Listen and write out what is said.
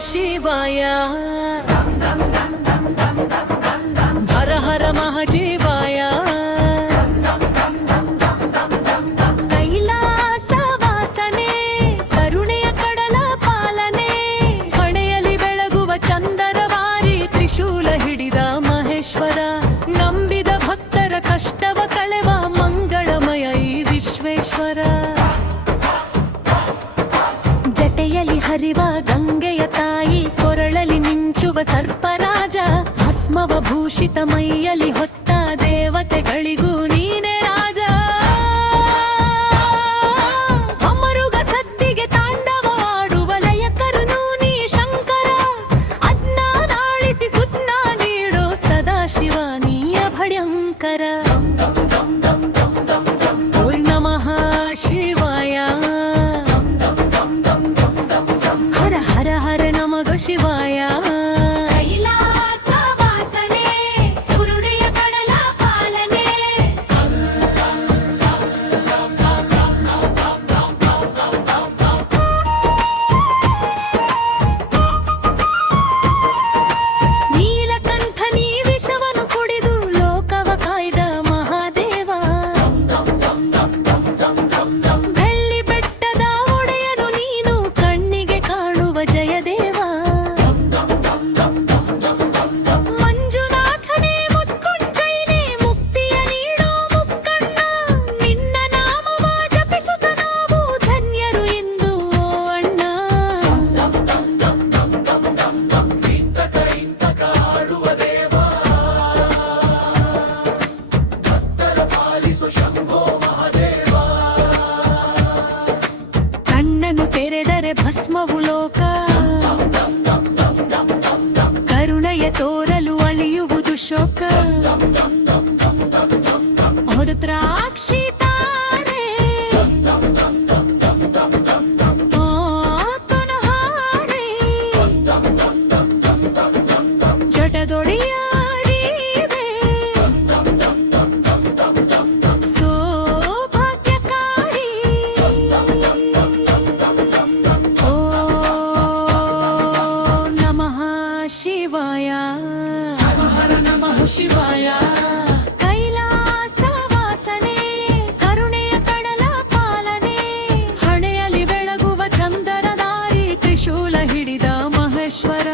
ಶಿವಾಯ ಹರ ಹರ ಮಹಾದೇವಾಯ ಕೈಲಾಸವಾಸನೆ ಕರುಣೆಯ ಕಡಲ ಪಾಲನೆ ಹೊಣೆಯಲ್ಲಿ ಬೆಳಗುವ ಚಂದರವಾರಿ ತ್ರಿಶೂಲ ಹಿಡಿದ ಮಹೇಶ್ವರ ನಂಬಿದ ಭಕ್ತರ ಕಷ್ಟವ ಕಳೆವ ಮಂಗಳಮಯ ಈ ವಿಶ್ವೇಶ್ವರ ಜಟೆಯಲ್ಲಿ ಹರಿವ ಗಂಗೆಯ ತಾಯಿ ಕೊರಳಲಿ ಮಿಂಚುವ ಸರ್ಪರಾಜ ಭಸ್ಮವ ಭೂಷಿತ ಮೈಯಲ್ಲಿ ಹೊತ್ತ ದೇವತೆಗಳಿಗೂ ನೀನೆ ರಾಜ ಅಮರುಗ ಸದ್ದಿಗೆ ತಾಂಡವಾಡುವ ಲಯಕರುನು ನೀ ಶಂಕರ ಅಜ್ಞಾನಾಳಿಸಿ ಸುಜ್ಞ ನೀಡೋ ಸದಾಶಿವ ನೀಯ ಭಯಂಕರ ಓಂ ನಮಃ ಶಿವಾಯ ಹರ ಹರ ಹರ ನಮಃ ಶಿವಾಯ ಕೈಲಾಸವಾಸನೆ ಕರುಣೆಯ ಕಡಲ ಪಾಲನೆ ನೀಲಕಂಠ ನೀ ವಿಷವನ್ನು ಕುಡಿದು ಲೋಕವ ಕಾಯ್ದ ಮಹಾದೇವ ಬೆಳ್ಳಿ ಬೆಟ್ಟದ ಒಡೆಯನು ನೀನು ಕಣ್ಣಿಗೆ ಕಾಣುವ ಜಯದೇವ ಮಂಜುನಾಥನೇ ಮುತ್ಕುಂಜಯನೇ ಮುಕ್ತಿಯ ನೀಡೋ ಮುಕ್ಕಣ್ಣ ನಿನ್ನ ನಾಮವ ಜಪಿಸುತ್ತ ನಾವು ಧನ್ಯರು ಎಂದು ಓ ಅಣ್ಣ ಕಣ್ಣನ್ನು ತೆರೆದರೆ ಭಸ್ಮವು ಲೋಕ ಕರುಣೆಯ ತೋರಲು ಅಳಿಯುವುದು ಶೋಕ ಹೊಡುತ್ರಾಕ್ಷಿ ತಾರೆ ಆತನ ಹಾರೆ ಜಟದೊಡೆಯಾರಿವೆ ಸೌಭಾಗ್ಯಕಾರಿ ಓಂ ನಮಃ ಶಿವಾಯ ಹರ ನಮಃ ಶಿವಾಯ ಕೈಲಾಸವಾಸನೆ ಕರುಣೆಯ ಕಡಲ ಪಾಲನೆ ಹಣೆಯಲ್ಲಿ ಬೆಳಗುವ ಚಂದರ ದಾರಿ ತ್ರಿಶೂಲ ಹಿಡಿದ ಮಹೇಶ್ವರ